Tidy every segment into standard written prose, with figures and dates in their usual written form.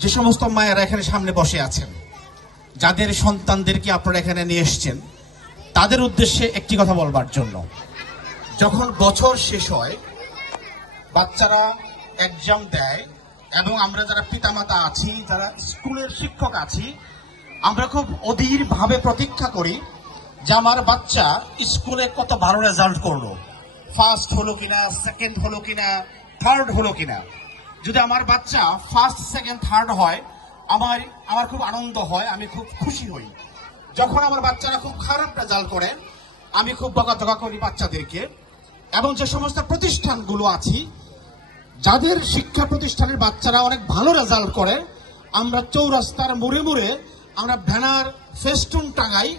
যে সমস্ত মায়েরা এখানে সামনে বসে আছেন, যাদের সন্তানদেরকে আপনারা এখানে নিয়ে এসছেন, তাদের উদ্দেশ্যে একটি কথা বলবার জন্য, যখন বছর শেষ হয়, বাচ্চারা এক্সাম দেয় এবং আমরা যারা পিতামাতা আছি, যারা স্কুলের শিক্ষক আছি, আমরা খুব অধীর ভাবে প্রতীক্ষা করি যে আমার বাচ্চা স্কুলে কত ভালো রেজাল্ট করলো, ফার্স্ট হলো কিনা, সেকেন্ড হলো কিনা, থার্ড হলো কিনা। যদি আমার বাচ্চা ফার্স্ট, সেকেন্ড, থার্ড হয়, আমার খুব আনন্দ হয়, আমি খুব খুশি হই। যখন আমার বাচ্চারা খুব খারাপ রেজাল্ট করে, আমি খুব বকাঝকা করি বাচ্চাদেরকে। এবং যে সমস্ত প্রতিষ্ঠানগুলো আছে, যাদের শিক্ষা প্রতিষ্ঠানের বাচ্চারা অনেক ভালো রেজাল্ট করে, আমরা চৌরাস্তার মোড়ে মোড়ে আমরা ব্যানার, ফেস্টুন টাঙাই,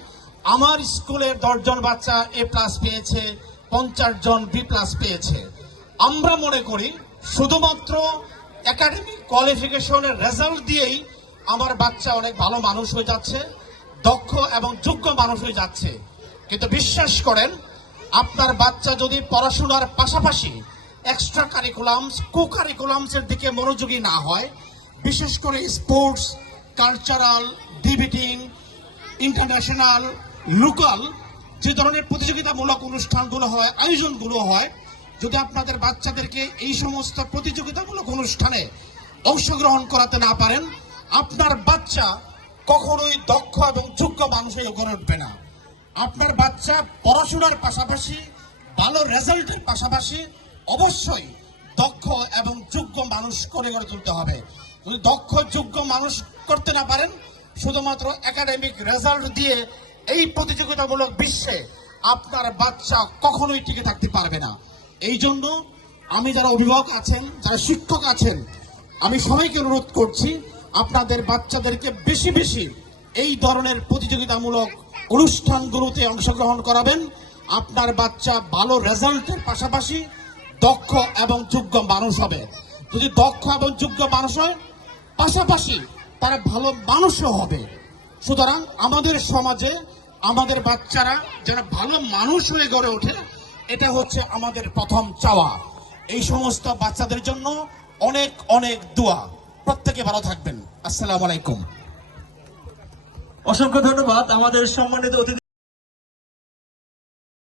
আমার স্কুলের 10 জন বাচ্চা A+ পেয়েছে, 50 জন B+ পেয়েছে। আমরা মনে করি শুধুমাত্র একাডেমিক কোয়ালিফিকেশনের রেজাল্ট দিয়েই আমার বাচ্চা অনেক ভালো মানুষ হয়ে যাচ্ছে, দক্ষ এবং যোগ্য মানুষ হয়ে যাচ্ছে। কিন্তু বিশ্বাস করেন, আপনার বাচ্চা যদি পড়াশোনার পাশাপাশি এক্সট্রা কারিকুলামস, কো কারিকুলামসের দিকে মনোযোগী না হয়, বিশেষ করে sports, cultural, debating, international, local যে ধরনের প্রতিযোগিতামূলক অনুষ্ঠানগুলো হয়, আয়োজনগুলো হয়, যদি আপনাদের বাচ্চাদেরকে এই সমস্ত প্রতিযোগিতামূলক অনুষ্ঠানে অংশগ্রহণ করাতে না পারেন, আপনার বাচ্চা কখনোই দক্ষ এবং যোগ্য মানুষ হয়ে গড়ে উঠবে না। আপনার বাচ্চা পড়াশোনার পাশাপাশি, ভালো রেজাল্টের পাশাপাশি অবশ্যই দক্ষ এবং যোগ্য মানুষ করে গড়ে তুলতে হবে। যদি দক্ষ যোগ্য মানুষ করতে না পারেন, শুধুমাত্র একাডেমিক রেজাল্ট দিয়ে এই প্রতিযোগিতামূলক বিশ্বে আপনার বাচ্চা কখনোই টিকে থাকতে পারবে না। এই জন্য আমি যারা অভিভাবক আছেন, যারা শিক্ষক আছেন, আমি সবাইকে অনুরোধ করছি, আপনাদের বাচ্চাদেরকে বেশি বেশি এই ধরনের প্রতিযোগিতামূলক অনুষ্ঠানগুলোতে অংশগ্রহণ করাবেন। আপনার বাচ্চা ভালো রেজাল্টের পাশাপাশি দক্ষ এবং যোগ্য মানুষ হবে। যদি দক্ষ এবং যোগ্য মানুষ হয়, পাশাপাশি তারা ভালো মানুষও হবে। সুতরাং আমাদের সমাজে আমাদের বাচ্চারা যেন ভালো মানুষ হয়ে গড়ে ওঠে, এটা হচ্ছে আমাদের প্রথম চাওয়া। এই সমস্ত বাচ্চাদের জন্য অনেক অনেক দোয়া। প্রত্যেকে ভালো থাকবেন। আসসালামু আলাইকুম। অসংখ্য ধন্যবাদ আমাদের সম্মানিত অতিথি।